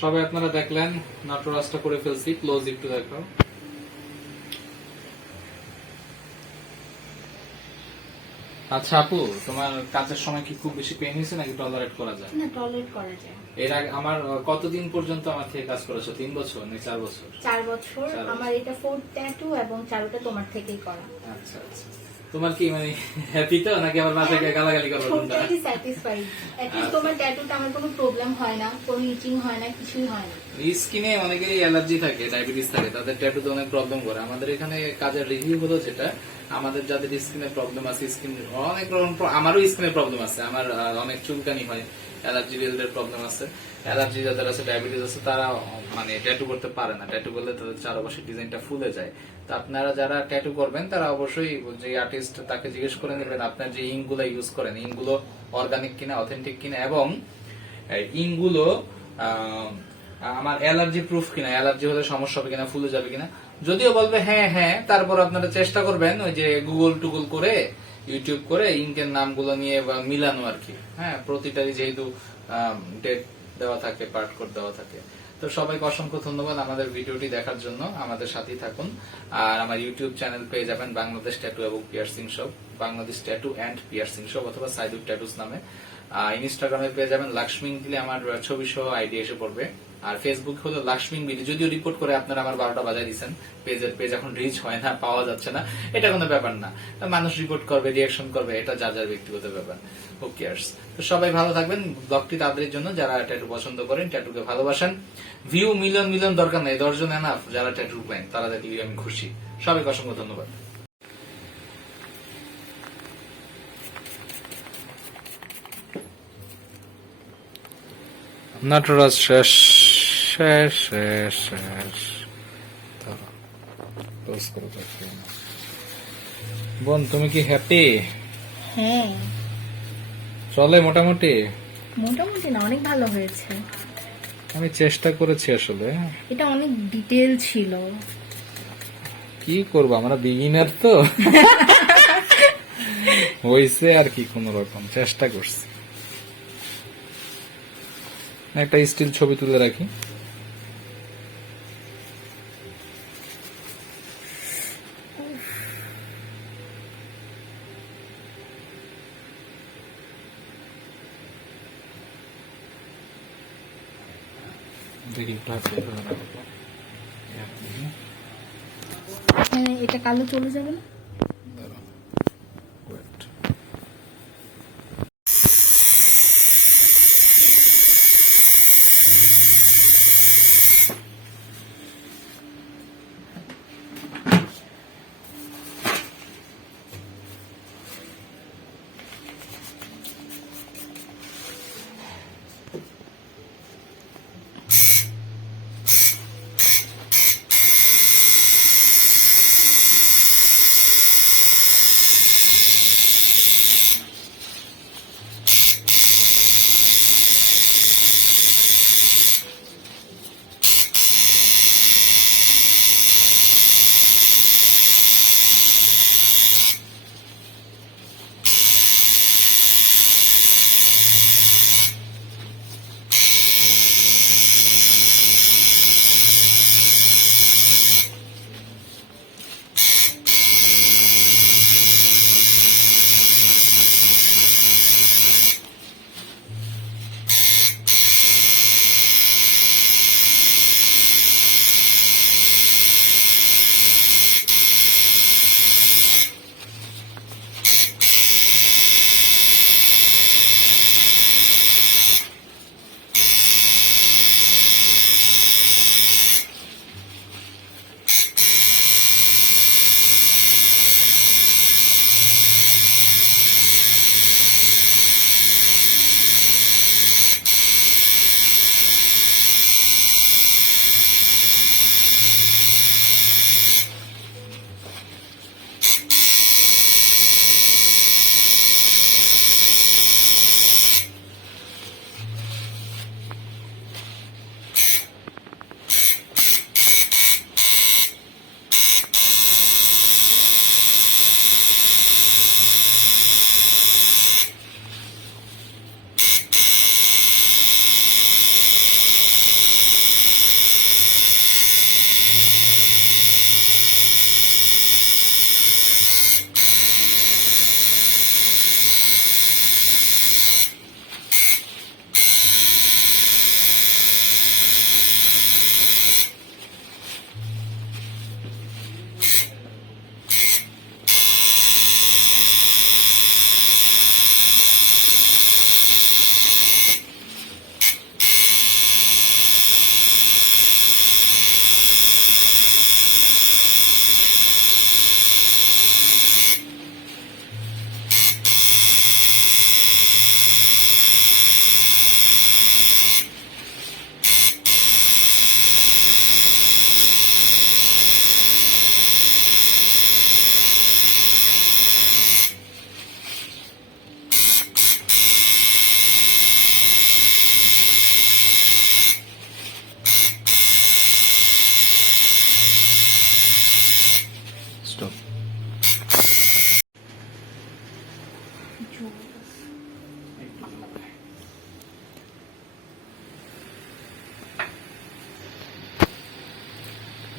সবাই আপনারা দেখলেন নাটোরাজটা করে ফেলছি, ক্লোজ একটু দেখো। আচ্ছা আপু, তোমার কাজের সময় কি খুব বেশি পেইন হয়েছে নাকি টলারেট করা যায়? না, টলারেট করা যায়। এর আগে আমার কতদিন পর্যন্ত আমার থেকে কাজ করেছো? 3 বছর নাকি 4 বছর? 4 বছর। আমার এটা 4th ট্যাটু এবং চারোটা তোমার থেকেই করা। আচ্ছা আচ্ছা, তোমার কি মানে হ্যাপি তো নাকি আবার মাঝে গালাগালি করবে কোনটা? Totally satisfied. এটলিস্ট তোমার ট্যাটুতে আমার কোনো প্রবলেম হয় না, কোনো ইচিং হয় না, কিছুই হয় না। স্কিনে অনেকেরই অ্যালার্জি থাকে, ডায়াবেটিস থাকে, তাদের ট্যাটুতে অনেক প্রবলেম করে। আমাদের এখানে কাজের রিভিউ হলো যেটা, আমাদের যাদের স্কিনে প্রবলেম আছে, স্কিন অনেক রকম, আমারও স্কিনের প্রবলেম আছে, আমার অনেক চুলকানি হয়, অ্যালার্জি রিলেটেড প্রবলেম আছে, অ্যালার্জি যাদের আছে, ডায়াবেটিস আছে, তারা মানে ট্যাটু করতে পারে না। ট্যাটু করলে তাদের চারপাশের ডিজাইনটা ফুলে যায়। তো আপনারা যারা ট্যাটু করবেন তারা অবশ্যই যে আর্টিস্ট তাকে জিজ্ঞেস করে নেবেন আপনার যে ইঙ্ক গুলো ইউজ করেন, ইঙ্ক গুলো অর্গানিক কিনা, অথেন্টিক কিনা, এবং ইঙ্ক গুলো আমার অ্যালার্জি প্রুফ কিনা, অ্যালার্জি হলে সমস্যা হবে কিনা, ফুলে যাবে কিনা। যদিও বলবে হ্যাঁ হ্যাঁ, তারপর আপনারা চেষ্টা করবেন ওই যে গুগল টুগল করে, ইউটিউব করে ইঙ্কের নামগুলো নিয়ে বা মিলানো আর কি। হ্যাঁ, প্রতিটারই যেহেতু ডেট দেওয়া থাকে, পার্ট কোড দেওয়া থাকে। তো সবাইকে অসংখ্য ধন্যবাদ আমাদের ভিডিওটি দেখার জন্য। আমাদের সাথেই থাকুন। আর আমার ইউটিউব চ্যানেল পেয়ে যাবেন বাংলাদেশ ট্যাটু এবং piercing shop, Bangladesh tattoo and piercing shop অথবা সাইদুর ট্যাটুস নামে। ইনস্টাগ্রামে পেয়ে যাবেন লাক্সমিং দিলে আমার ছবি সহ আইডি এসে পড়বে। আর ফেসবুক হলো লাক্সমিং বিডি। যদিও রিপোর্ট করে আপনারা আমার 12টা বাজায় দিচ্ছেন, পেজ এখন রিচ হয় না, পাওয়া যাচ্ছে না, এটা কোনো ব্যাপার না। মানুষ রিপোর্ট করবে, রিয়াকশন করবে, এটা যার যার ব্যক্তিগত ব্যাপার। Who cares. তো সবাই ভালো থাকবেন। ব্লগটি তাদের জন্য যারা ট্যাটু পছন্দ করেন, ট্যাটুকে ভালোবাসেন। ভিউ মিলিয়ন মিলিয়ন দরকার নেই, 10 জন এনাফ। যারা ট্যাটু প্ল্যান তারা দেখলে আমি খুশি। সবাইকে অসংখ্য ধন্যবাদ। নাটরাজ শেষ শেষ শেষ শেষ। বোন, তুমি কি হ্যাপি? হ্যাঁ, চলে মোটামুটি? মোটামুটি না, অনেক ভালো হয়েছে। আমি চেষ্টা করেছি আসলে। এটা অনেক ডিটেইল ছিল। কি করবো, আমরা বিগিনার তো। হয়েছে আর কি, কোন রকম চেষ্টা করছি। একটা স্টিল ছবি তুলে রাখি। দেখি একটু হাতে ধরে রাখবো। হ্যাঁ, এটা কালো চলে যাবে না? দাঁড়াও, wait.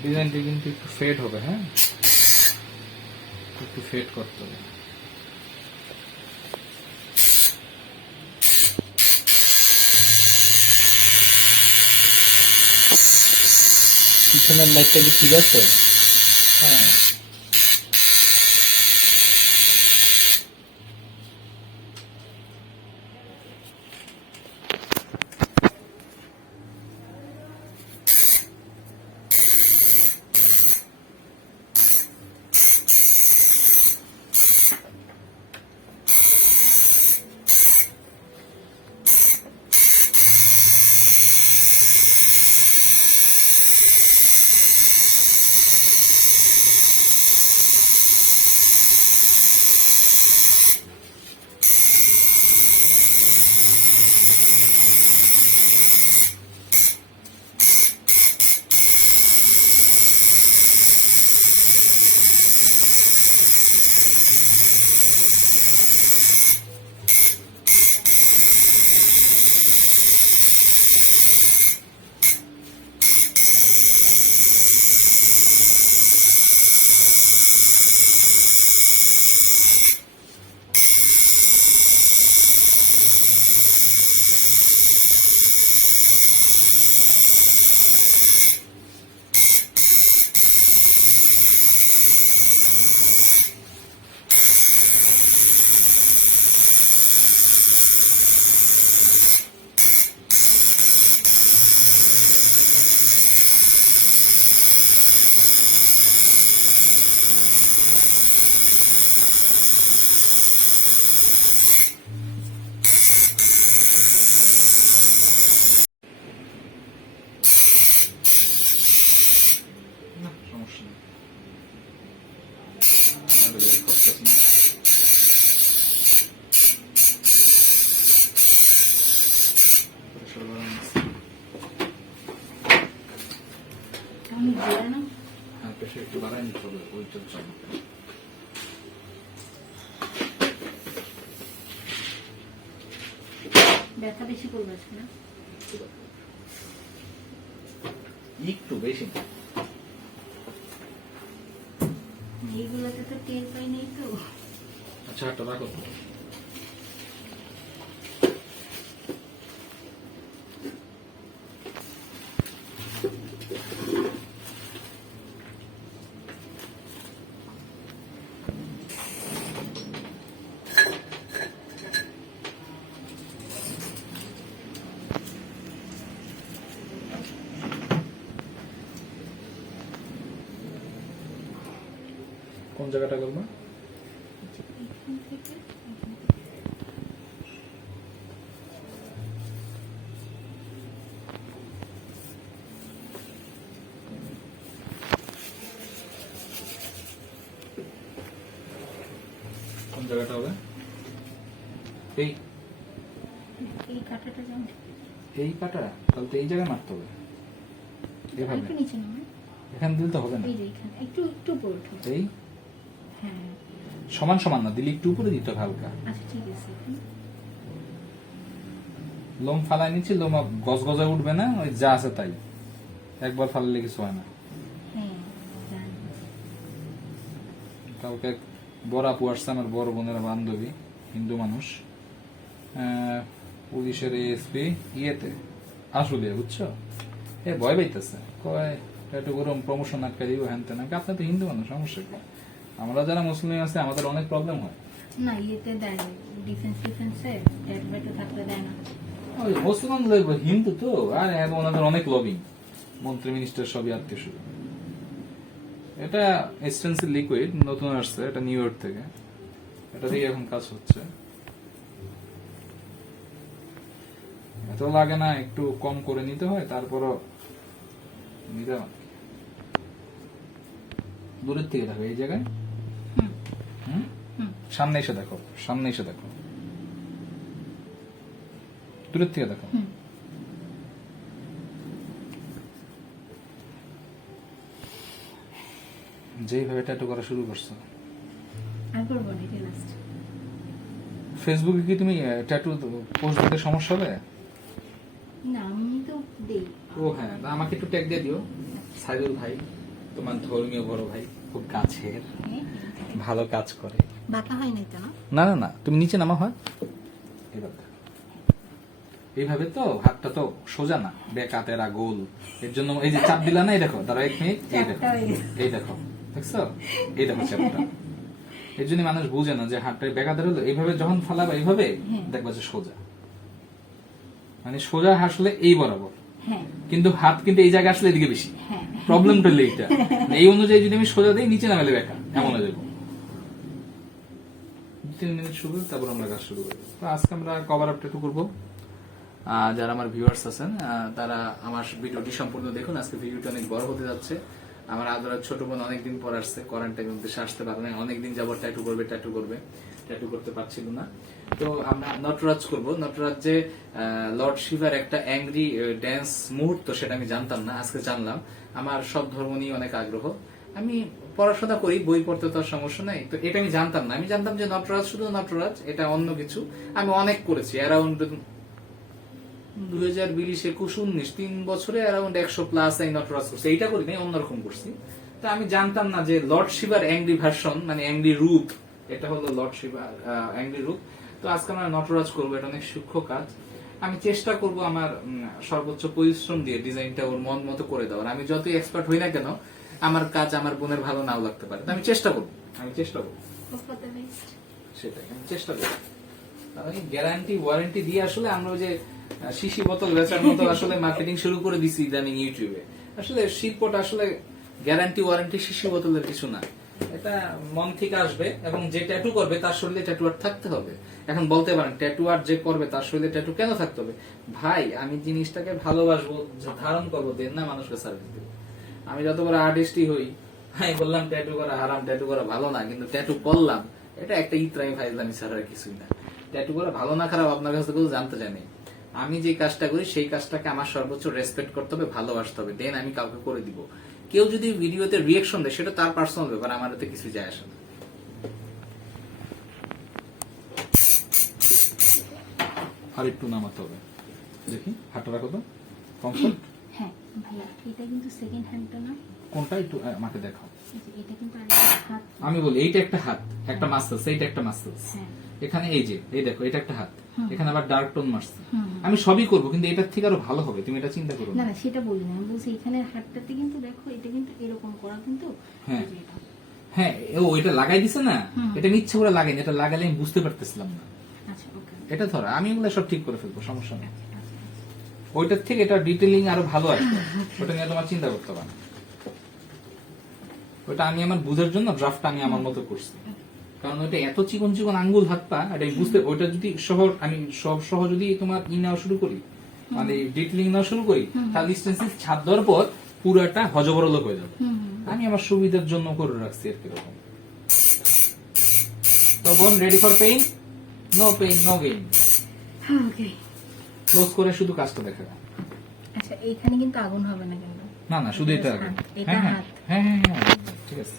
ডিজাইনটি কিন্তু একটু ফেড হবে, হ্যাঁ একটু ফেড করতে হবে। পিছনের লাইটটা কি ঠিক আছে? হ্যাঁ না সমস্যা নেই। আরে বের করতেছি না। প্রেসার বাড়ানো আছে। আমি ঘুরে না হ্যাঁ প্রেসার একটু বাড়াই নিতে হবে ওইটার জন্য। ব্যথা বেশি করবে আজকে না? একটু বেশি না। এইগুলোতে তো টের পাই নেই তো। আচ্ছা একটা রাখো তো। কোন জায়গাটা করবো? এখান থেকে কোন জায়গাটা হবে? এই এই কাঁটাটা যেমন এই কাটা তাহলে তো এই জায়গায় মারতে হবে এভাবে। একটু নিচে নামে, এখানে দিলে তো হবে না। এই যে এখানে একটু একটু উপরে উঠো। এই হ্যাঁ সমান সমান না দিলে একটু উপরে দিতে হবে হালকা। আচ্ছা ঠিক আছে। লোম ফালাই নিচ্ছি, লোম গজ গজায় উঠবে না, ওই যা আছে তাই একবার ফালালে কিছু হয় না। হ্যাঁ জানি। কাউকে এক বড় আপু আসছে, আমার বড় বোনের বান্ধবী, হিন্দু মানুষ, পুলিশের এসপি ইয়েতে আসলে বুঝছো, এ ভয় পাইতেছে, কয় একটু গরম প্রমোশন আটকে দিব হ্যান তেন। আপনি তো হিন্দু মানুষ, সমস্যা কি? আমরা যারা মুসলিম আছে আমাদের অনেক প্রবলেম হয়। না ইয়েতে দেয় না, ডিফেন্সে ট্যাবলেটে থাকলে দেয় না। ওই মুসলমান লাগবে, হিন্দু তো, আর ওনাদের অনেক লবিং, মন্ত্রী মিনিস্টার সবই আত্মীয় স্বজন। এটা এক্সটেন্সিভ লিকুইড নতুন আসছে, এটা নিউ ইয়র্ক থেকে, এটা দিয়ে এখন কাজ হচ্ছে। এত লাগে না, একটু কম করে নিতে হয়, তারপরও নিতে হয়। দূরের থেকে দেখো এই জায়গায়, হুম হুম হুম সামনে এসে দেখো, সামনে এসে দেখো, দূরের থেকে দেখো। হুম। যেইভাবে ট্যাটু করা শুরু করছো, আর করবো না, এটা লাস্ট। ফেসবুকে কি তুমি ট্যাটু পোস্ট দিতে সমস্যা হবে? না আমি তো দেই। ও হ্যাঁ, তা আমাকে একটু ট্যাগ দিয়ে দিও, সাইদুল ভাই। তোমার ধর্মীয় বড় ভাই, খুব কাছের, হ্যাঁ, ভালো কাজ করে। বাঁকা হয় নাই তো না? না না না, তুমি নিচে নামা হয় এইভাবে, তো হাতটা তো সোজা না, বেকা তেরা গোল, এর জন্য এই যে চাপ দিলা না, এই দেখো দাঁড়া 1 মিনিট, এই দেখো, এই দেখো, দেখছো, এই দেখো চাপটা। এর জন্য মানুষ বুঝে না যে হাতটা বেকা তেরা হলো, এইভাবে যখন ফালাবা এইভাবে দেখবা যে সোজা, মানে সোজা আসলে এই বরাবর, কিন্তু হাত কিন্তু এই জায়গায় আসলে এদিকে বেশি। প্রবলেমটা হলো এইটা, এই অনুযায়ী যদি আমি সোজা দিই নিচে নামালে বেকা, এমন হয়ে যাবো। 3 মিনিট শুরু, তারপর আমরা কাজ শুরু করবো। তো আজকে আমরা কভার আপটা একটু করবো। যারা আমার ভিউয়ার্স আছেন তারা আমার ভিডিওটি সম্পূর্ণ দেখুন। আজকে ভিডিওটি অনেক বড় হতে যাচ্ছে। আমার আদরের ছোট বোন অনেকদিন পর আসছে, কোয়ারেন্টাইনের মধ্যে আসতে পারে না, অনেকদিন যাবত ট্যাটু করতে পারছিল না। তো আমরা নটরাজ করব। নটরাজ যে লর্ড শিবার একটা অ্যাংরি ড্যান্স মুহূর্ত, সেটা আমি জানতাম না, আজকে জানলাম। আমার সব ধর্ম নিয়ে অনেক আগ্রহ, আমি পড়াশোনা করি, বই পড়তে তো আর সমস্যা নাই। তো এটা আমি জানতাম না, আমি জানতাম যে নটরাজ শুধু নটরাজ, এটা অন্য কিছু। আমি অনেক করেছি, অ্যারাউন্ড 2020, 21, 19 3 বছরে অ্যারাউন্ড 100+ এই নটরাজ করছি। এইটা করি নাই, অন্যরকম করছি। তো আমি জানতাম না যে লর্ড শিবার অ্যাংরি ভার্সন, মানে অ্যাংরি রূপ, এটা হলো লর্ড শিবার অ্যাংরি রূপ। তো আজকে আমরা নটরাজ করবো, এটা অনেক সূক্ষ্ম কাজ। আমি চেষ্টা করব আমার সর্বোচ্চ পরিশ্রম দিয়ে ডিজাইনটা ওর মন মতো করে দেওয়ার। আমি যতই এক্সপার্ট হই না কেন, আমার কাজ আমার বোনের ভালো নাও লাগতে পারে, আমি চেষ্টা করবো, সেটাই আমি চেষ্টা করবো। গ্যারান্টি ওয়ারেন্টি দিয়ে আসলে আমরা ওই যে শিশি বোতল বেচার মতো আসলে মার্কেটিং শুরু করে দিছি ইদানিং ইউটিউবে। আসলে শিল্পটা আসলে গ্যারান্টি ওয়ারেন্টি শিশি বোতলের কিছু না, এটা মন থেকে আসবে। এবং যে ট্যাটু করবে তার শরীরে ট্যাটু আর্ট থাকতে হবে। এখন বলতে পারেন ট্যাটু আর্ট যে করবে তার শরীরে ট্যাটু কেন থাকতে হবে? ভাই, আমি জিনিসটাকে ভালোবাসবো, ধারণ করবো, দেন না মানুষকে সার্ভিস দেবো। আমি যত বড় আর্টিস্টই হই, আমি বললাম ট্যাটু করা হারাম, ট্যাটু করা ভালো না, কিন্তু ট্যাটু করলাম, এটা একটা ইতরামি ফাইজলামি ছাড়া আর কিছুই না। ট্যাটু করা ভালো না খারাপ আপনার কাছে কেউ জানতে চাইনি। আমি যে কাজটা করি সেই কাজটাকে আমার সর্বোচ্চ রেসপেক্ট করতে হবে, ভালোবাসতে হবে, দেন আমি কাউকে করে দিব। কেউ যদি ভিডিওতে রিয়েকশন দেয় সেটা তার পার্সোনাল ব্যাপার, আমার এতে কিছু যায় আসে না। আর একটু নামাতে হবে, দেখি হাতটা রাখো তো, কমফর্ট। হ্যাঁ ভাইয়া, এটা কিন্তু সেকেন্ড হ্যান্ডটা না? কোনটা একটু আমাকে দেখাও। এটা কিন্তু আরেকটা হাত। আমি বলি এইটা একটা হাত, একটা মাসেলস, এইটা একটা মাসেলস। এখানে এই যে এই দেখো, এটা একটা হাত, এখানে আবার ডার্ক টোন মারছে। আমি সবই করব, কিন্তু এটার থেকে আরো ভালো হবে, তুমি এটা চিন্তা করো না। না সেটা বলি না, আমি বলছি এখানে হাতটাতে কিন্তু দেখো, এটা কিন্তু এরকম করা কিন্তু। হ্যাঁ হ্যাঁ, ও এটা লাগাই দিছে না, এটা আমি ইচ্ছা করে লাগাইনি, এটা লাগালে আমি বুঝতে পারতেছিলাম না। আচ্ছা ওকে, এটা ধরো আমি এগুলো সব ঠিক করে ফেলবো, সমস্যা নেই। ওইটার থেকে এটা ডিটেইলিং আরো ভালো আসবে, ওটা নিয়ে তোমার চিন্তা করতে হবে না। ওটা আমি আমার বুঝার জন্য ড্রাফটটা আমি আমার মতো করছি, কারণ ওইটা এত চিকন চিকন আঙ্গুল হাত পা, এটা বুঝতে, ওইটা যদি আমি সহ যদি তোমার নেওয়া শুরু করি, মানে ডিটেইলিং নেওয়া শুরু করি, তাহলে স্টেন্সিল ছাদ দেওয়ার পর পুরোটা হজবরল হয়ে যাবে। আমি আমার সুবিধার জন্য করে রাখছি আর কিরকম। তো বোন, ready for pain? No pain no gain. Okay, close করে শুধু কাজটা দেখা। আচ্ছা এইখানে কিন্তু আগুন হবে না কিন্তু? না না, শুধু এটা আগুন। হ্যাঁ হ্যাঁ হ্যাঁ হ্যাঁ, ঠিক আছে।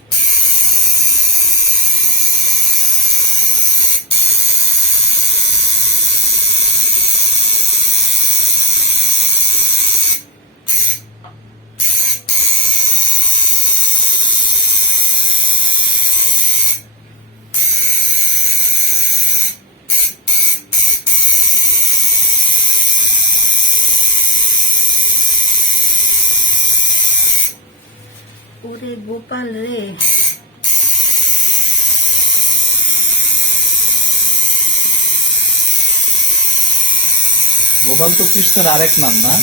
ওরে গোপাল রে, গোপাল তো কৃষ্ণের আরেক নাম না?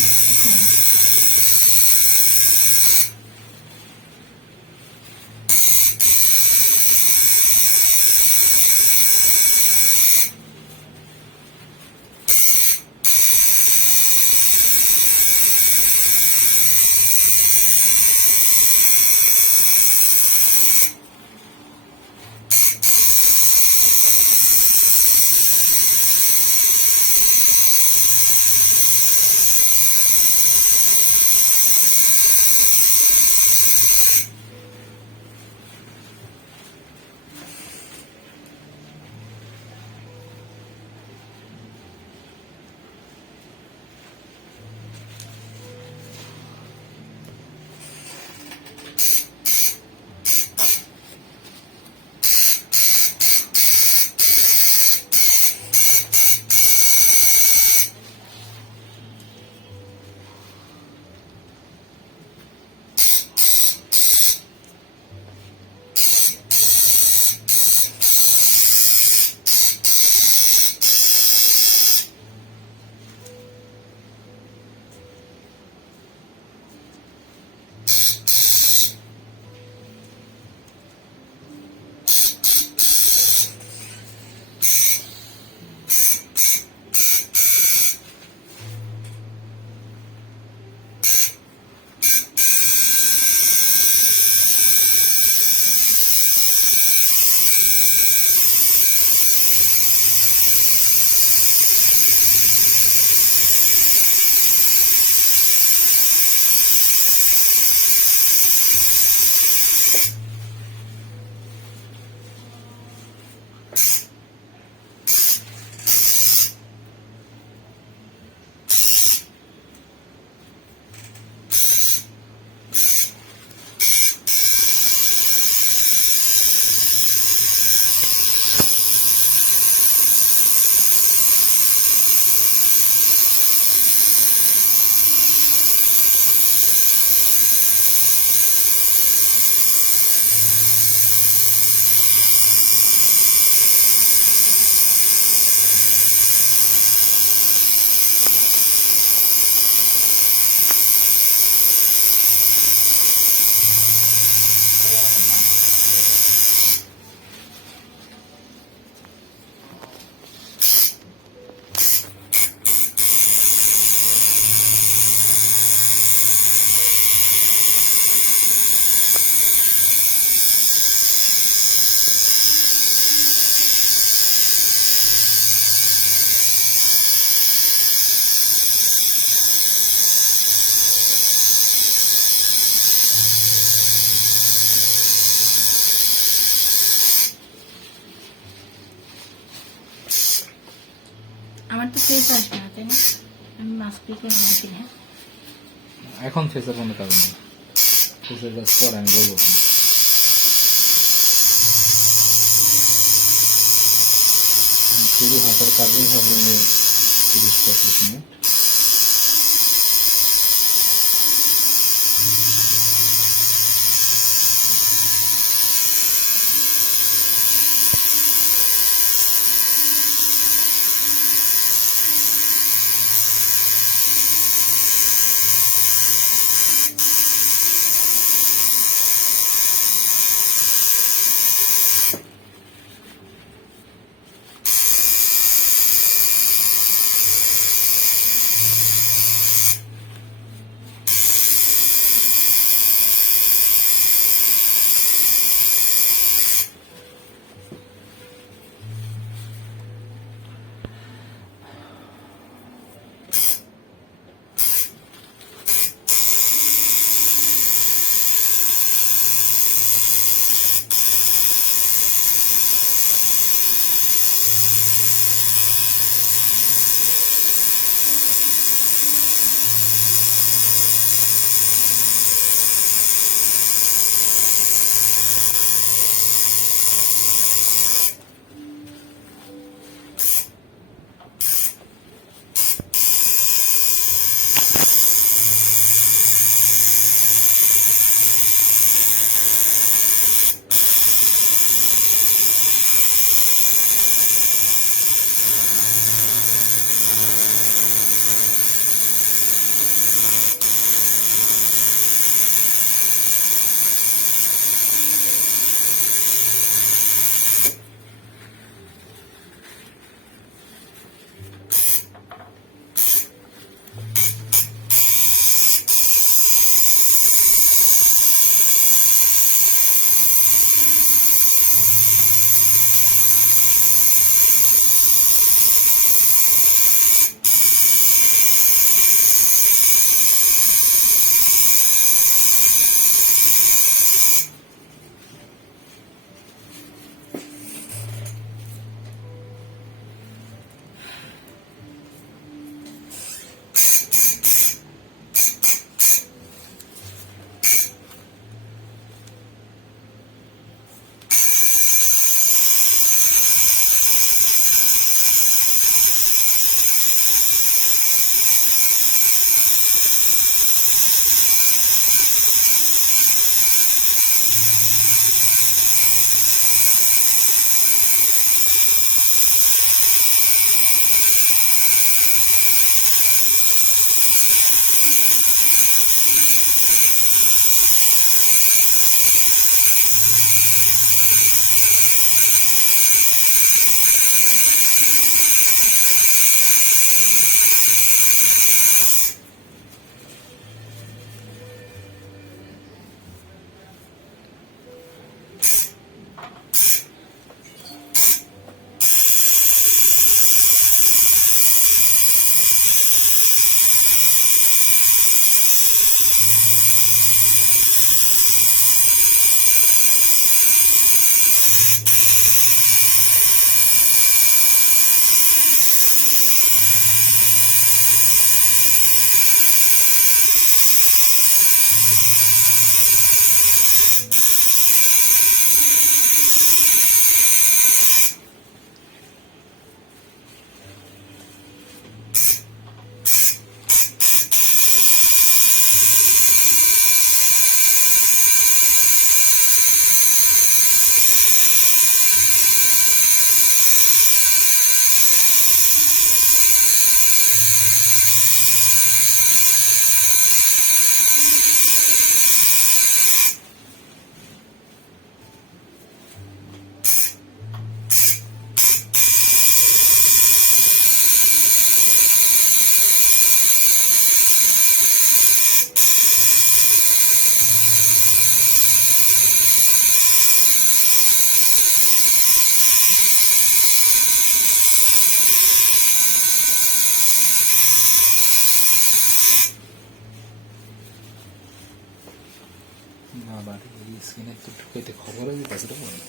ফেস আসবে না তাই না? আমি মাস্ক পিকে নামাইছি। হ্যাঁ, এখন ফেসের কোনো কাজ নেই, ফেসের কাজ পরে আমি বলবো। শুধু হাতের কাজেই হবে 30-35 মিনিট। বাবার এই স্কিনে একটু ঢুকাইতে খবর আছে কাছেটা পড়ে।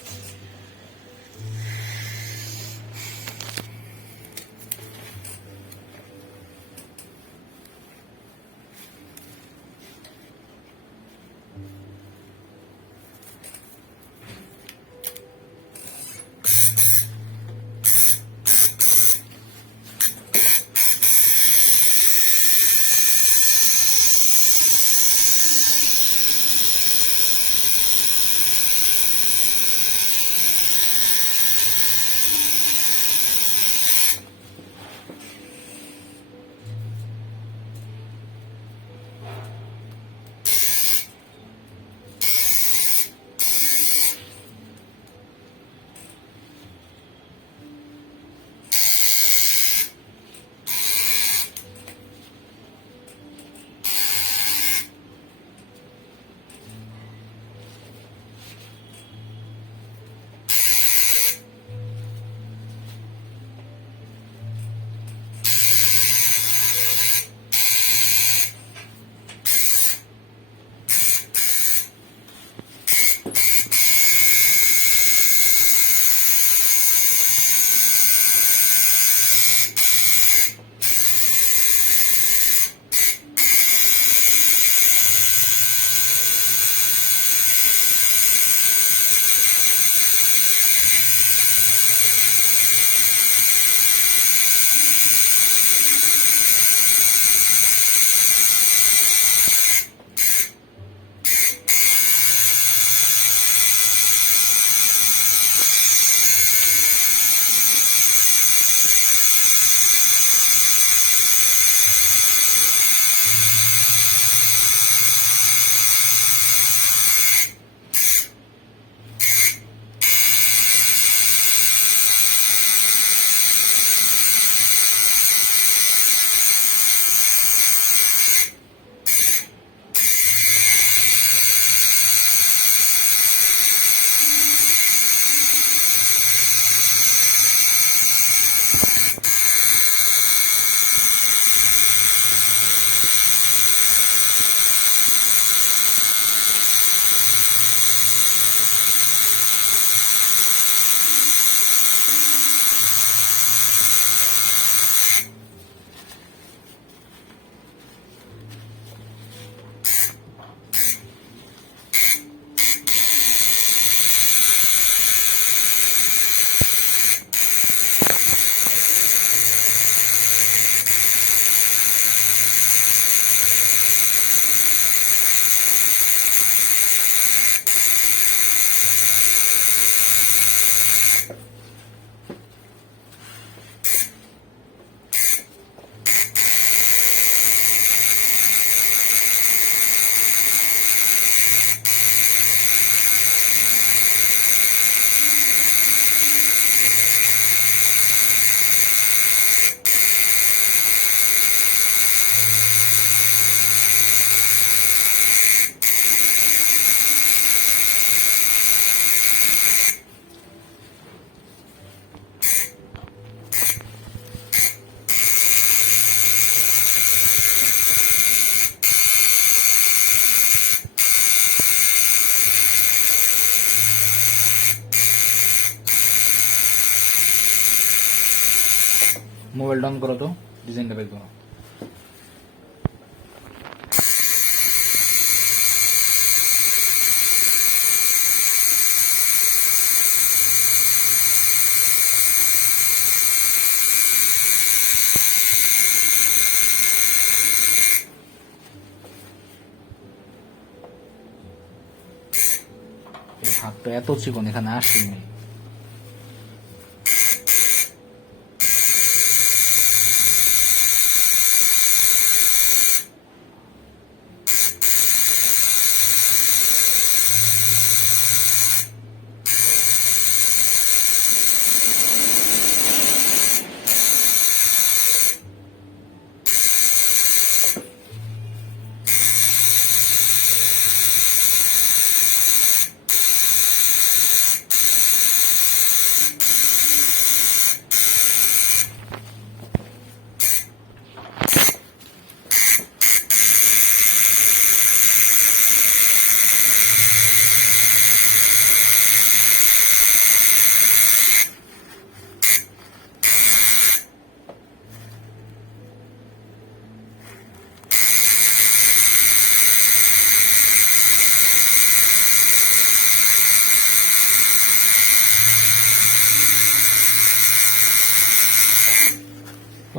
মোবাইল ডাউন করো তো, ডিজাইনটা বের করো। এই হাতটা এত চিকন, এখানে আসেনি।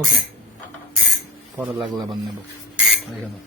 ওকে, পরে লাগলে আবার নেবো। রেখে দাও।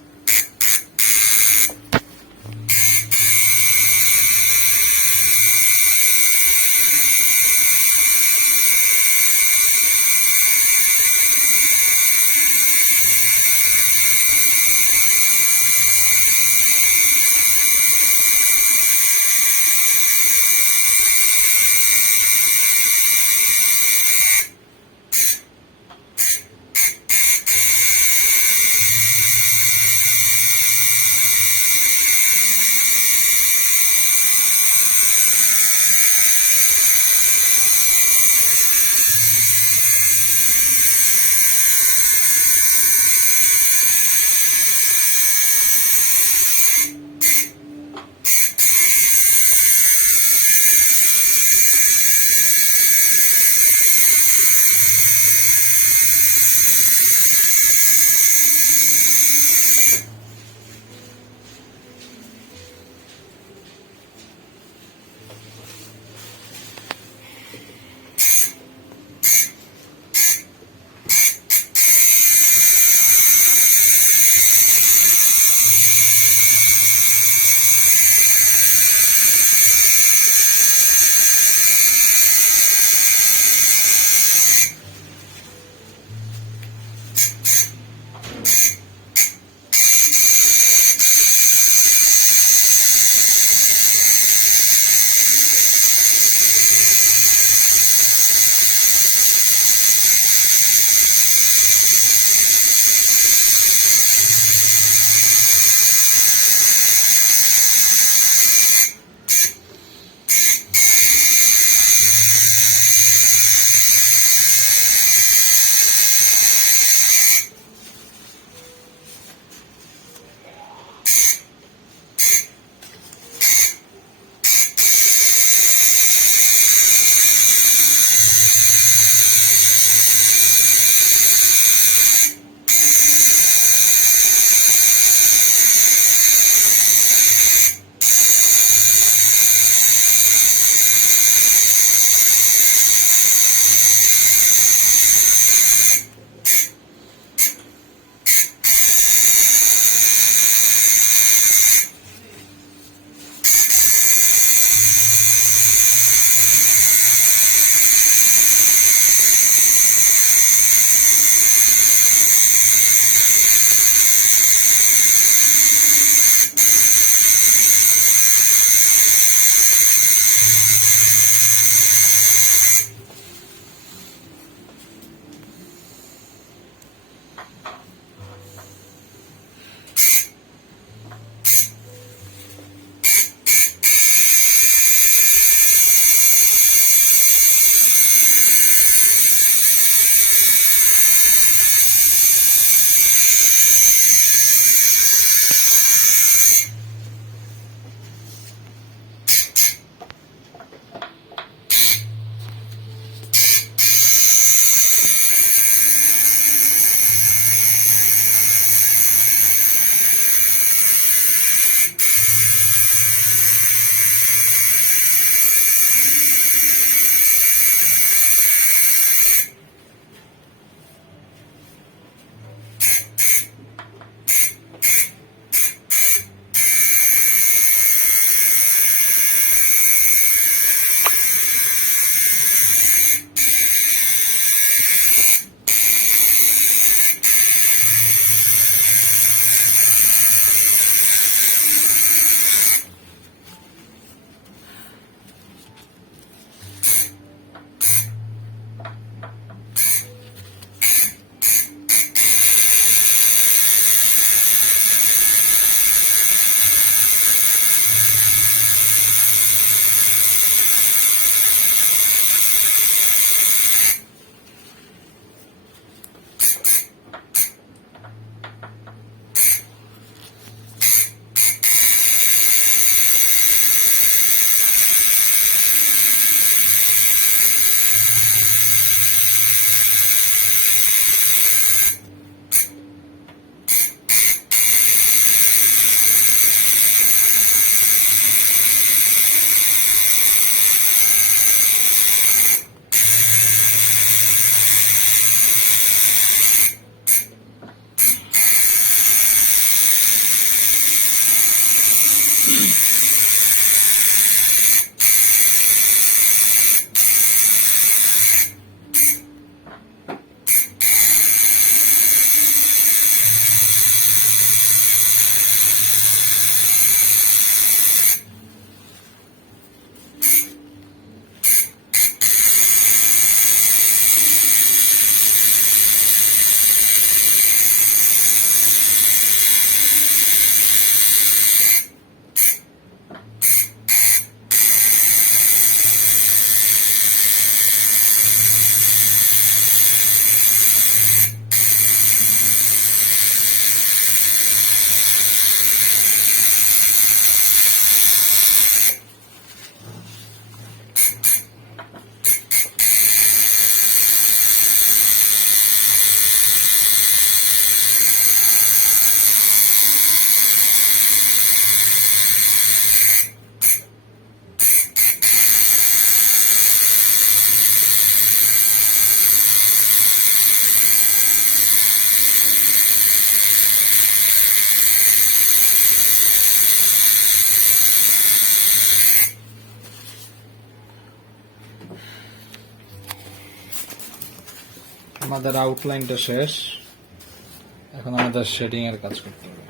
আমাদের আউটলাইনটা শেষ, এখন আমাদের শেডিং এর কাজ করতে হবে।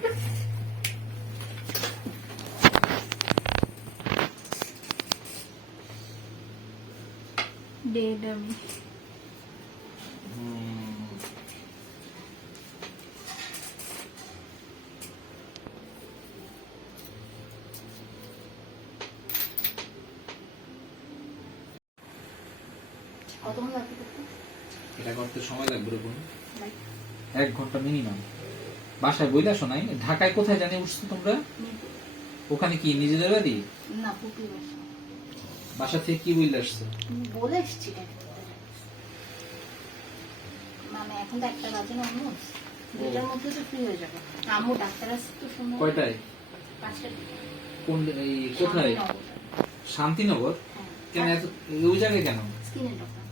ডেড আমি কতক্ষণ লাগবে করতে? এটা করতে সময় লাগবে এরকম Like, 1 ঘন্টা মিনিমাম। বাসায় বইলে আসো নাই? ঢাকায় কোথায় জানি উঠছো তোমরা? মিরপুর। ওখানে কি নিজেদের বাড়ি? না, পুপি বাসা। বাসা থেকে কি বইলে আসছো? বলে এসছি ডেড করতে। মানে এখন তো 1টা বাজে না অলমোস্ট। 2টার মধ্যে তো ফ্রি হয়ে যাবে। আম্মু ডাক্তার আসছে তো সময়। কয়টায়? 5টার দিকে। কোন এই কোথায়? শান্তিনগর। শান্তিনগর? হ্যাঁ। কেন এত ওই জায়গায় কেন? স্কিনের ডক্টর।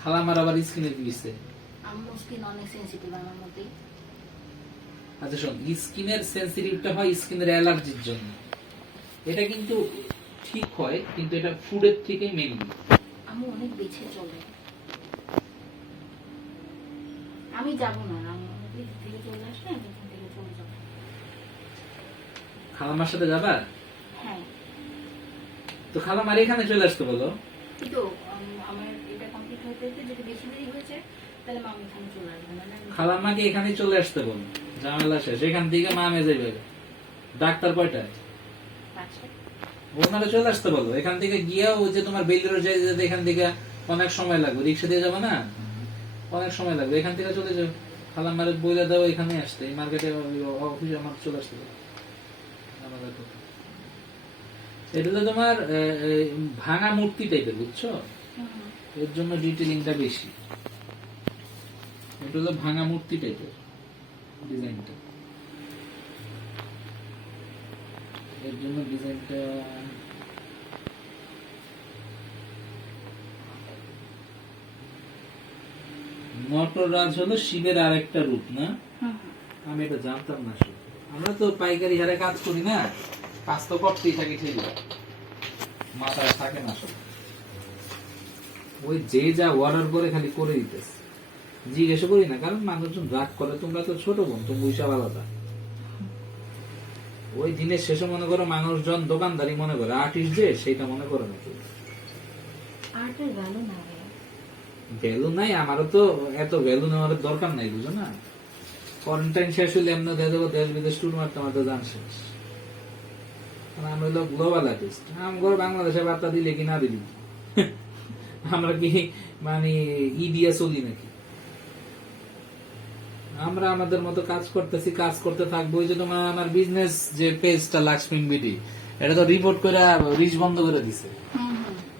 খালামার আবার স্কিনের কি দিছে? আম্মু স্কিন অনেক সেনসিটিভ আমার মধ্যে। আচ্ছা শোন, স্কিনের সেন্সিটিভটা হয় স্কিনের অ্যালার্জির জন্য। এটা কিন্তু ঠিক হয়, কিন্তু এটা ফুডের থেকে মেনলি। আম্মু অনেক বেছে চলে। আমি যাব না, আমি অনেক থেকে চলে আসলে আমি এখান থেকে চলে যাব। খালামার সাথে যাবা? হ্যাঁ, তো খালামার এখানে চলে আসতে বলো। কিন্তু আমার এটা কমপ্লিট হতে হতে যদি বেশি দেরি হয়ে যায় তাহলে মা এখানে চলে আসবে না। খালাম্মাকে এখানে চলে আসতে বলো, ঝামেলা শেষ। এখান থেকে মামে যাইবে। ডাক্তার কয়টায়? 5টায়। ওখানে চলে আসতে বলো। এখান থেকে গিয়া ওই যে তোমার বেলুর যাই যেতে এখান থেকে অনেক সময় লাগবে, রিক্সা দিয়ে যাবে না, অনেক সময় লাগবে। এখান থেকে চলে যাও, খালাম্মারে বইলে দাও এখানে আসতে, এই মার্কেটে অফিসে আমার চলে আসতে বলো। আমাদের কথা। এটা তো তোমার ভাঙা মূর্তি টাইপের, বুঝছো? এর জন্য ডিটেলিংটা বেশি। এটা হলো ভাঙা মূর্তি টাইপের ডিজাইনটা, এর জন্য ডিজাইনটা নটরাজ হলো শিবের আরেকটা রূপ না? আমি এটা জানতাম না। আমরা তো পাইকারি হারে কাজ করি না, কাজ তো করতেই থাকি, ঠিক মাথায় থাকে না সব। ওই যে যা অর্ডার করে খালি করে দিতেছে, জিজ্ঞেস করি না, কারণ মানুষজন রাগ করে। তোমরা তো ছোট বোন, তুমি হিসাব আলাদা। ওই দিনের শেষে মনে করো মানুষজন দোকানদারি মনে করে, আর্টিস্ট যে সেটা মনে করে না। আর্টের ভ্যালু না রে। ভ্যালু নাই, আমারও তো এত ভ্যালু নেওয়ার দরকার নাই, বুঝো না? কোয়ারেন্টাইন শেষ হইলে এমনি দিয়ে দেবো, দেশ বিদেশ ট্যুর মারতে মারতে যান শেষ। আমরা হলো গ্লোবাল আর্টিস্ট। আমার বাংলাদেশে বার্তা দিলে কি না দিলি আমরা কি মানে ইডিয়া চলি নাকি? আমরা আমাদের মতো কাজ করতেছি, কাজ করতে থাকবো। ওই যে তোমার আমার বিজনেস যে পেজটা লাক্সমিন বিডি, এটা তো রিপোর্ট করে রিচ বন্ধ করে দিছে।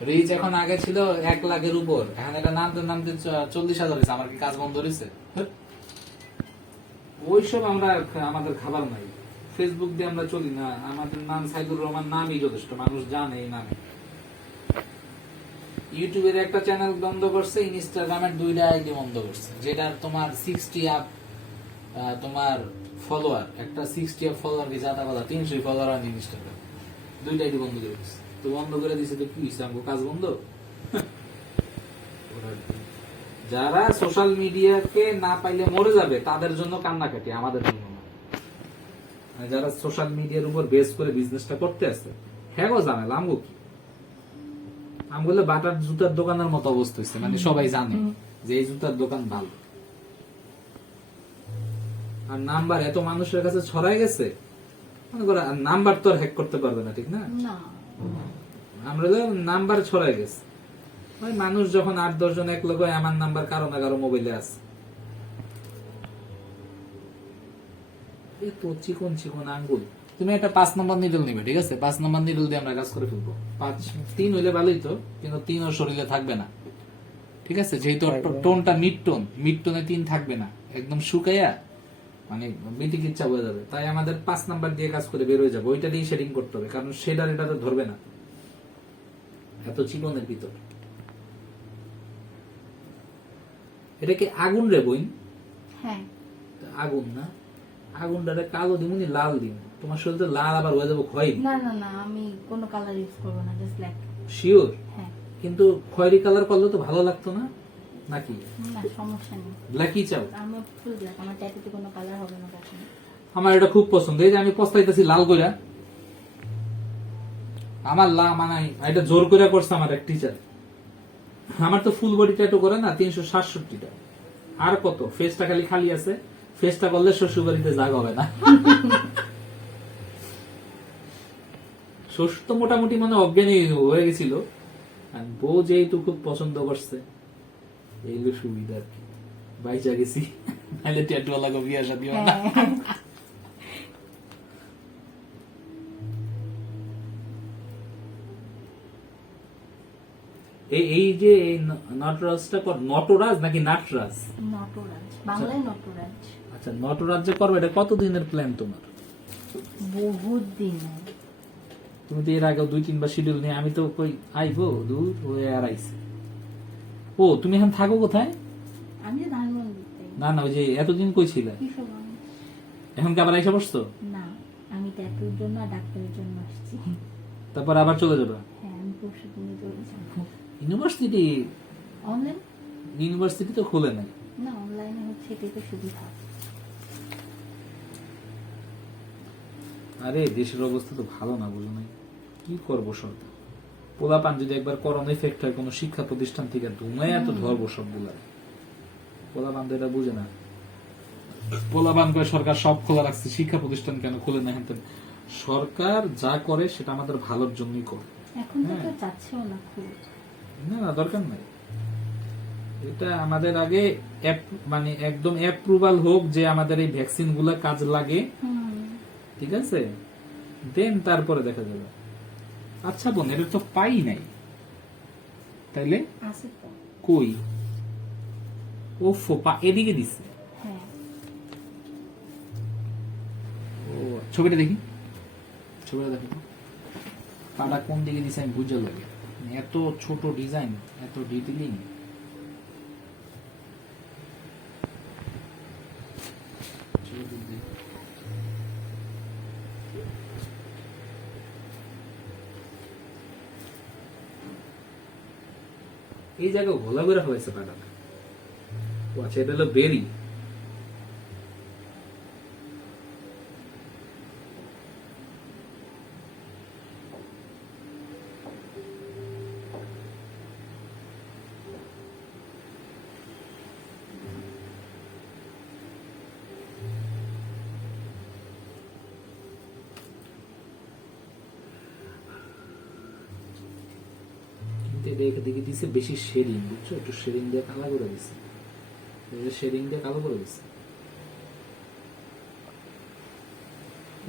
রিচ এখন আগে ছিল 1 লাখের উপর, এখন এটা নামতে নামতে 40,000 হয়েছে। আমার কি কাজ বন্ধ হয়েছে? ওইসব আমরা আমাদের খাবার নাই। ফেসবুক দিয়ে আমরা চলি না। আমাদের নাম সাইদুর রহমান, নামই যথেষ্ট, মানুষ জানে এই নামে। ইউটিউবের একটা চ্যানেল বন্ধ করছে, ইনস্টাগ্রামের 2টা আইডি বন্ধ করছে, যেটা তোমার 60 আপ তোমার ফলোয়ার, একটা 60 ফলোয়ার কি জাতা কথা, 300 ফলোয়ার আর ইনস্টাগ্রাম, দুইটা আইডি বন্ধ করে দিছে। তো বন্ধ করে দিছে তো কি হইছে, আমগো কাজ বন্ধ? যারা সোশ্যাল মিডিয়াকে না পাইলে মরে যাবে তাদের জন্য কান্নাকাটি, আমাদের জন্য না। মানে যারা সোশ্যাল মিডিয়ার উপর বেস করে বিজনেসটা করতে আছে, হ্যাঁ গো জানাল আমগো কি, আমগুলো বাটার জুতার দোকানের মতো অবস্থা হয়েছে, মানে সবাই জানে যে এই জুতার দোকান ভালো। আর নাম্বার এত মানুষের কাছে ছড়াই গেছে, মনে করো নাম্বার তো আর হ্যাক করতে পারবে না, ঠিক না? না আমরা নাম্বার ছড়াই গেছে, ওই মানুষ যখন 8-10 জন এক লোক আমার নাম্বার কারো না কারো মোবাইলে আছে, এত চিকন চিকন আঙ্গুল। তুমি একটা 5 নম্বর নিডল নিবে, ঠিক আছে? 5 নম্বর নিডল দিয়ে আমরা কাজ করে ফেলবো। 3 হইলে ভালোই তো, কিন্তু 3 ওর শরীরে থাকবে না, ঠিক আছে? যেহেতু টোনটা মিড টোনে 3 থাকবে না, একদম শুকাইয়া মানে মিটিং ইচ্ছা হয়ে যাবে। তাই আমাদের 5 নাম্বার দিয়ে কাজ করে বের হয়ে যাবে, ওইটা দিয়ে শেডিং করতে হবে, কারণ শেডার এটা তো ধরবে না এত চিকনের ভিতর। এটা কি আগুন রে বইন? হ্যাঁ আগুন না, আগুনটারে কালো দিমুনি লাল দিন, তোমার শরীর তো লাল আবার হয়ে যাবো খয়েরি। না না না, আমি কোনো কালার ইউজ করবো না, জাস্ট ব্ল্যাক। শিওর? হ্যাঁ। কিন্তু খয়েরি কালার করলে তো ভালো লাগতো না নাকি? না সমস্যা নেই, ব্ল্যাকই চাও? আমার ফুল ব্ল্যাক, আমার ট্যাটুতে কোনো কালার হবে না কখনো। আমার এটা খুব পছন্দ, এই যে আমি পস্তাইতেছি লাল কইরা, আমার মানে এটা জোর করে করছে আমার এক টিচার। আমার তো ফুল বডি ট্যাটু করে না 367টা, আর কত ফেসটা খালি খালি আছে, ফেসটা করলে শ্বশুর বাড়িতে জায়গা হবে না। শ্বশুর তো মোটামুটি মানে অজ্ঞানী হয়ে গেছিল, আর বউ যেহেতু খুব পছন্দ করছে, এইগুলো সুবিধা আর কি, বাইচা গেছি, নাহলে ট্যাটু ওয়ালা বিয়ে শাদী হয় না। হ্যাঁ। এই যে এই নটরাজটা নটরাজ নাকি নাটরাজ? নটরাজ, বাংলায় নটরাজ। আচ্ছা, নটরাজ যে করবে, এটা কতদিনের প্ল্যান তোমার? বহুত দিন। তুমি তো এর আগে 2-3 বার শিডিউল নিয়ে, আমি তো কই আইবো দূর হয়ে আর আইছে। ও তুমি এখন থাকো কোথায়? আমি ধানমন্ডিতে। না না, ওই যে এতদিন কই ছিলে, কিশোরগঞ্জ। এখন কি আবার আইসা বসছো? না, আমি ট্যাটুর জন্য আর ডাক্তারের জন্য আসছি। তারপর আবার চলে যাবে? হ্যাঁ, আমি পরশু দিনে চলে যাবো। ইউনিভার্সিটি? অনলাইন? ইউনিভার্সিটি তো খোলে নাই। না, অনলাইনে হচ্ছে, এটাই তো সুবিধা। আরে দেশের অবস্থা তো ভালো না, বুঝো নাই, কি করবো সরকার? পোলাপান যদি একবার করোনা এফেক্ট হয় কোনো শিক্ষা প্রতিষ্ঠান থেকে, ধুমায় এত ধরবো সবগুলা। পোলাপান তো এটা বুঝে না, পোলাপান করে সরকার সব খোলা রাখছে, শিক্ষা প্রতিষ্ঠান কেন খুলে না? হেন সরকার যা করে সেটা আমাদের ভালোর জন্যই করে। এখন তো কেউ চাচ্ছেও না খুব। না না, দরকার নাই, এটা আমাদের আগে মানে একদম অ্যাপ্রুভাল হোক যে আমাদের এই ভ্যাকসিন গুলা কাজ লাগে, ঠিক আছে, দেন তারপরে দেখা যাবে। আচ্ছা বোন, এটা তো পাই নাই, তাইলে আছে তো। কই? ওফো, এদিকে দিছে। হ্যাঁ। ও, ছবিটা দেখি, ছবিটা দেখো তো। পাটা কোন দিকে দিছে আমি বুঝে লাগে, মানে এত ছোট ডিজাইন, এত ডিটেইলিং। এই জায়গায় ঘোলা বেরা হয়েছে পাটা। ও আচ্ছা, এটা হলো বেরি। দেখে দিছে বেশি শেডিং, বুঝছো, একটু শেডিং দিয়ে কালো করে দিছে, শেডিং দিয়ে কালো করে দিছে।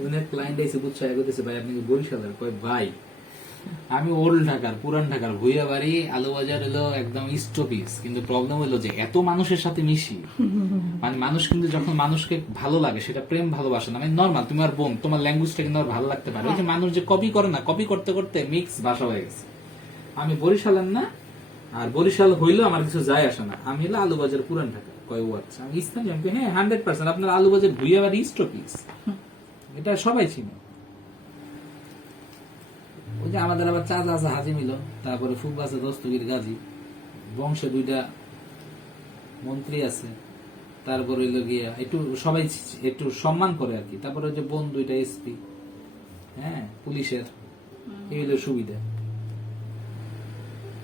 অনেক ক্লায়েন্ট এসে বুঝছো, এগোতেছে, ভাই আপনি কি বরিশালের? কয় ভাই আমি ওল্ড ঢাকার, পুরান ঢাকার, ভুইয়া বাড়ি, আলু বাজার হলো একদম স্টপিস। কিন্তু প্রবলেম হলো যে এত মানুষের সাথে মিশি, মানে মানুষ কিন্তু যখন মানুষকে ভালো লাগে সেটা প্রেম ভালোবাসা না, মানে নর্মাল তোমার বোন, তোমার ল্যাঙ্গুয়েজটা কিন্তু আর ভালো লাগতে পারে। ওই যে মানুষ যে কপি করে না, কপি করতে করতে মিক্স ভাষা হয়ে গেছে। আমি বরিশালের না, আর বরিশাল হইলো আমার কিছু যায় আসে না, আমি হলো আলুবাজার পুরান ঢাকা। কয় ও আচ্ছা, আমি স্থানীয়। আমি কই, হ্যাঁ 100% আপনার আলুবাজার ভুইয়া বাড়ি স্টপিস, এটা সবাই চিনে। ওই যে আমাদের আবার চাচা আছে হাজি মিল, তারপরে ফুফা আছে দস্তগীর গাজী, বংশে 2টা মন্ত্রী আছে, তারপরে হইলো গিয়া একটু সবাই একটু সম্মান করে আর কি। তারপরে ওই যে বোন 2টা এসপি, হ্যাঁ পুলিশের, এই হইলো সুবিধা।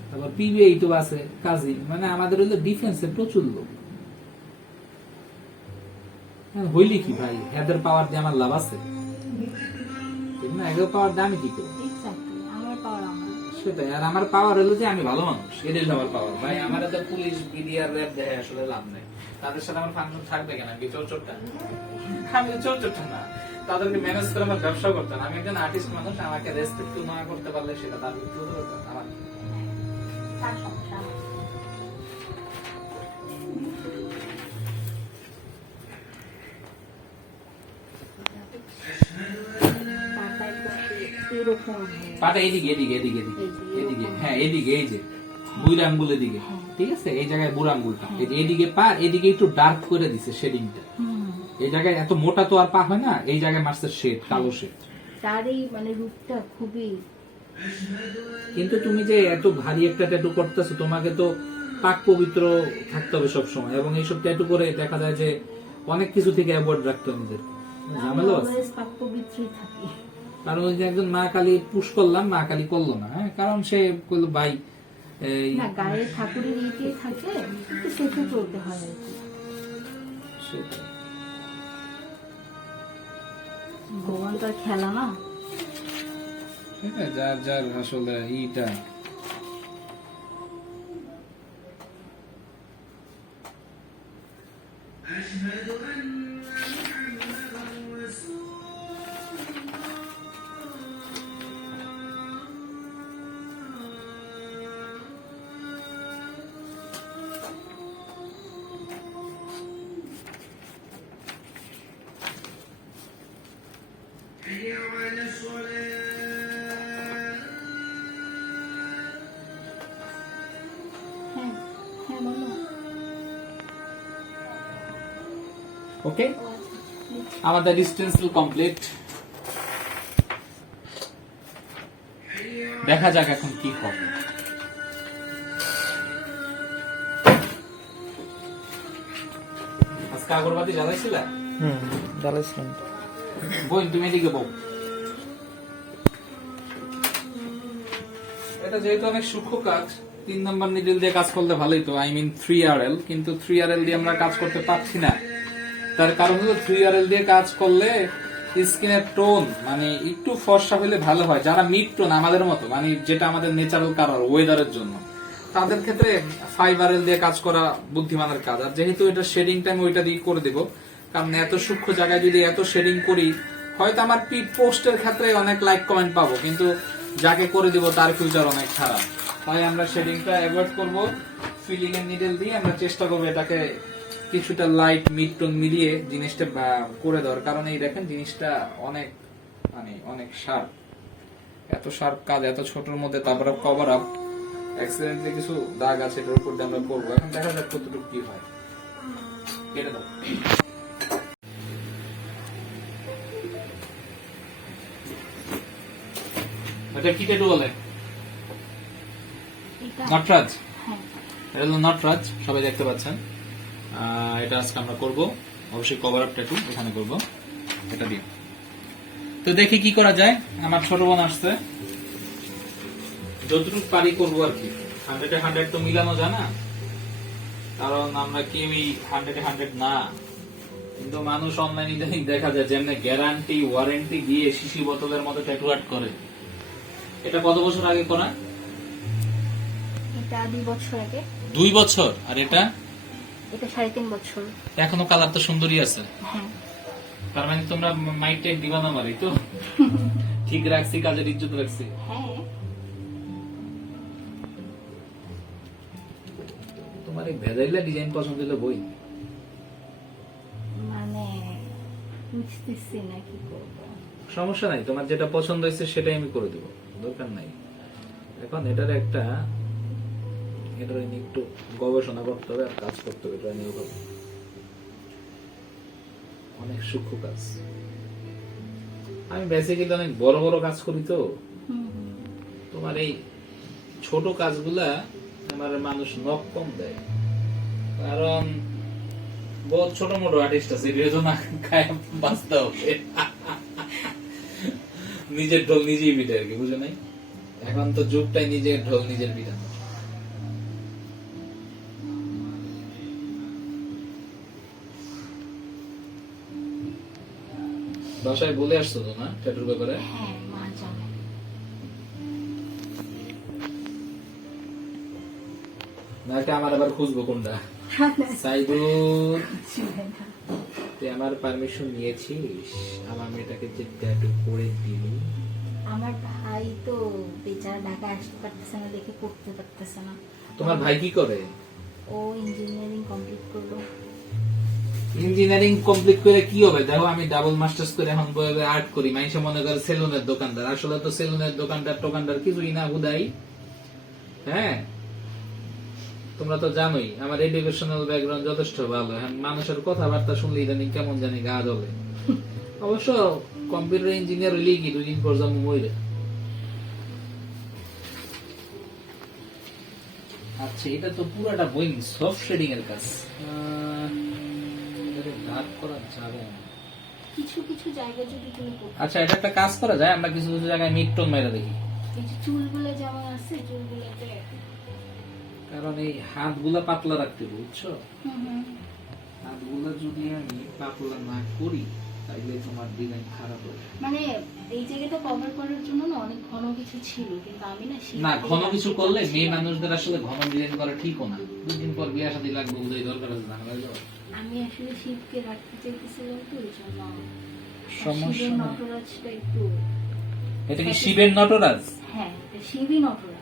তারপর পিবিআই তো আছে কাজী, মানে আমাদের হইলো ডিফেন্সে প্রচুর লোক। হ্যাঁ, হইলে কি ভাই, এদের পাওয়ার দিয়ে আমার লাভ আছে? ঠিক না, এদের পাওয়ার দিয়ে আমি কি করবো? Exactly, আমার পাওয়ার আমার। সেটাই। আর আমার পাওয়ার হলো যে আমি ভালো মানুষ, এটাই আমার পাওয়ার ভাই। আমার তো পুলিশ বিডিআর র্যাব দেখে আসলে লাভ নেই, তাদের সাথে আমার ফাংশন থাকবে কেন? আমি চোরটা, আমি চোরটা না, তাদেরকে ম্যানেজ করে আমার ব্যবসা করতাম। আমি একজন আর্টিস্ট মানুষ, আমাকে রেসপেক্ট না করতে পারলে সেটা তার বিরুদ্ধে হতো আমার। তার সমস্যা আমার। পাতা একটু এরকম পাটা এদিকে এদিকে এদিকে এদিকে এদিকে, হ্যাঁ এদিকে, এই যে বুড়া আঙ্গুল এদিকে, ঠিক আছে, এই জায়গায় বুড়া আঙ্গুলটা, এই যে এদিকে পা, এদিকে একটু ডার্ক করে দিছে শেডিংটা। এই জায়গায় এত মোটা তো আর পা হয় না, এই জায়গায় মারছে শেড, কালো শেড। তার এই মানে রূপটা খুবই। কিন্তু তুমি যে এত ভারী একটা ট্যাটু করতেছো, তোমাকে তো পাক পবিত্র থাকতে হবে সবসময়, এবং এইসব ট্যাটু করে দেখা যায় যে অনেক কিছু থেকে অ্যাভয়েড রাখতে হবে নিজের, ঝামেলা আছে। অলওয়েজ পাক পবিত্রই থাকি। কারণ ওই যে একজন মা কালী পুশ করলাম, মা কালী করলো না, হ্যাঁ, কারণ সে বললো ভাই এই না, গায়ে ঠাকুরের ইয়ে থাকে, একটু সেফে চলতে হয় আর কি। সেটাই। ভগবান তো আর খেলা না। হ্যাঁ, যার যার আসলে ইটা। হ্যাঁ হ্যাঁ বলো। ওকে, আমাদের ডিস্টেন্সিয়াল কমপ্লিট। দেখা যাক এখন কি হবে। আজকে আগরবাতি জ্বালাইছিল? জ্বালাইছিলাম। বই তুমি এদিকে বউ। এটা যেহেতু অনেক সূক্ষ্ম কাজ, 3 নম্বর নিডল দিয়ে কাজ করলে ভালোই তো, আই মিন 3RL, কিন্তু 3RL দিয়ে আমরা কাজ করতে পারছি না। তার কারণ হলো 3RL দিয়ে কাজ করলে স্কিনের টোন মানে একটু ফর্সা হলে ভালো হয়। যারা মিড টোন আমাদের মতো, মানে যেটা আমাদের ন্যাচারাল কালার ওয়েদারের জন্য, তাদের ক্ষেত্রে 5RL দিয়ে কাজ করা বুদ্ধিমানের কাজ। আর যেহেতু এটা শেডিংটা আমি ওইটা দিয়ে করে দিব, কারণ এত সূক্ষ্ম জায়গায় যদি এত শেডিং করি, হয়তো আমার পোস্টের ক্ষেত্রে অনেক লাইক কমেন্ট পাবো, কিন্তু যাকে করে দিব তার ফিউচার অনেক খারাপ। তাই আমরা শেডিংটা অ্যাভয়েড করব, ফিলিং এর নিডল দিয়ে আমরা চেষ্টা করবো এটাকে কিছুটা লাইট মিড টোন মিলিয়ে জিনিসটা করে দেওয়ার। কারণ এই দেখেন জিনিসটা অনেক মানে অনেক শার্প, এত শার্প কাজ এত ছোটর মধ্যে, তারপরে কভার আপ অ্যাক্সিডেন্টলি কিছু দাগ আছে এটার উপর দিয়ে আমরা করবো। এখন দেখা যাক কতটুকু কি হয়। কেটে দাও। এটা কি ট্যাটু বলে? এটা নটরাজ। হ্যাঁ এটা হলো নটরাজ, সবাই দেখতে পাচ্ছেন। এটা আজকে আমরা করব, অবশ্যই কভার আপ ট্যাটু এখানে করব এটা দিয়ে। তো দেখি কি করা যায়। আমার ছোট বোন আসছে, যতটুকু পারি করবো আর কি। 100-100 তো মিলানো যায় না, কারণ আমরা কেউই 100-100 না। কিন্তু মানুষ অনলাইনে দেখা যায় যেমন গ্যারান্টি ওয়ারেন্টি দিয়ে শিশি বোতলের মতো ট্যাটু আর্ট করে। এটা কত বছর আগে করা? এটা 2 বছর আগে। 2 বছর। আর এটা এটা 3.5 বছর। এখনো কালার তো সুন্দরই আছে। হ্যাঁ তার মানে তোমরা মাইক টাইপ দিবা না মারি তো? ঠিক রাখছি, কাজের ইজ্জত রাখছি। হ্যাঁ তোমার এই ভেজাইলা ডিজাইন পছন্দ হলো বই, মানে বুঝতেছি না কি করব। সমস্যা নাই, তোমার যেটা পছন্দ হয়েছে সেটাই আমি করে দেবো, দরকার নাই। এখন এটার একটা এটা নিয়ে একটু গবেষণা করতে হবে আর কাজ করতে হবে, এটা নিয়ে ভালো। অনেক সূক্ষ্ম কাজ। আমি বেসিক্যালি অনেক বড় বড় কাজ করি তো, তোমার এই ছোট কাজগুলা আমার মানুষ নক কম দেয়, কারণ বহুত ছোট মোটো আর্টিস্ট আছে, এটা না খায় বাঁচতে হবে। নিজের ঢোল নিজেই পিটে আর কি, বুঝে নাই? এখন তো যুগটাই নিজের ঢোল নিজের পিটানো। বাসায় বলে আসছো তো না ট্যাটুর ব্যাপারে? হ্যাঁ, মা জানে। না এটা আমার আবার খুঁজবো কোনটা। সাইদুর, তুই আমার পারমিশন নিয়েছিস আমার মেয়েটাকে যে ট্যাটু করে দিবি? আমার ভাই তো বেচারা ঢাকায় আসতে পারতেছে না দেখে করতে পারতেছে না। তোমার ভাই কি করে? ও ইঞ্জিনিয়ারিং কমপ্লিট করলো। ইঞ্জিনিয়ারিং কমপ্লিট করে কি হবে? দেখো আমি ডাবল মাস্টার্স করে এখন বয়ে আর্ট করি, মানুষে মনে করে সেলুনের দোকানদার, আসলে তো সেলুনের দোকানদার কিছুই না, হুদাই। হ্যাঁ, তোমরা তো জানোই আমার এডুকেশনাল ব্যাকগ্রাউন্ড যথেষ্ট ভালো। এখন মানুষের কথাবার্তা শুনলে ইদানিং কেমন জানি গা জ্বলে। অবশ্য কম্পিউটার ইঞ্জিনিয়ার হইলেই কি 2 দিন পর জন্ম মরে। আচ্ছা, এটা তো পুরোটা বই সফট শেডিং এর কাজ, ডার্ক করা যাবে না। কিছু কিছু জায়গায় যদি তুমি করতে, আচ্ছা, এটা একটা কাজ করা যায়, আমরা কিছু কিছু জায়গায় মিড টোন মেরে দেখি, এই যে চুলগুলো যেমন আছে চুলগুলোতে। কারণ এই হাতগুলা পাতলা রাখতে হবে, বুঝছো? হুম। হাতগুলা যদি আমি পাতলা না করি তাইলে তোমার ডিজাইন খারাপ হবে। মানে এই জায়গাটা কভার করার জন্য না অনেক ঘন কিছু ছিল, কিন্তু আমি না না, ঘন কিছু করলে মেয়ে মানুষদের আসলে ঘন ডিজাইন করা ঠিকও না। 2 দিন পর বিয়ে শাদী লাগবে, বুঝাই দরকার আছে, জানা লাগবে। আমি আসলে শিবকে রাখতে চাইতেছিলাম তো এই জন্য। সমস্যা শিবের নেই। নটরাজটা একটু, এটা কি শিবের নটরাজ? হ্যাঁ এটা শিবই নটরাজ।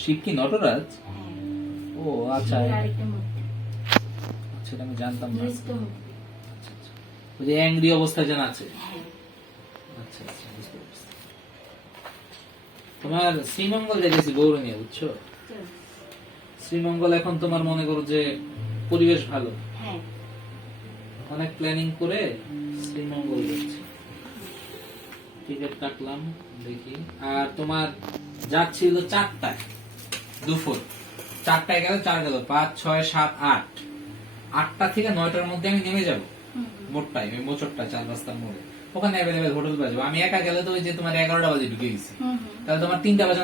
শিব কি নটরাজ? হ্যাঁ, ও আচ্ছা, শিবের আরেকটা মূর্তি, আচ্ছা, এটা আমি জানতাম না। নৃত্য মূর্তি। আচ্ছা, আচ্ছা। ওই যে অ্যাংরি অবস্থায় যেন আছে। হ্যাঁ, আচ্ছা আচ্ছা, বুঝতে পারছি। তোমার শ্রীমঙ্গল দেখেছি গৌর নিয়ে, বুঝছো? তো, শ্রীমঙ্গল এখন তোমার মনে করো যে পরিবেশ ভালো, হ্যাঁ অনেক প্ল্যানিং করে শ্রীমঙ্গল যাচ্ছি, টিকিট কাটলাম, দেখি। আর তোমার যাচ্ছিল 4টায়, দুপুর 4টায় গেল, 4 গেল, 5, 6, 7, 8, 8টা থেকে 9টার মধ্যে আমি নেমে যাবো। মোট টাইম মোচরটা 4 রাস্তার মোড়ে, ওখানে অ্যাভেলেবেল হোটেল পাওয়া যাবে। আমি একা গেলে তো ওই যে তোমার 11টা বাজে ঢুকে গেছি, হুম। তাহলে তোমার 3টা বাজে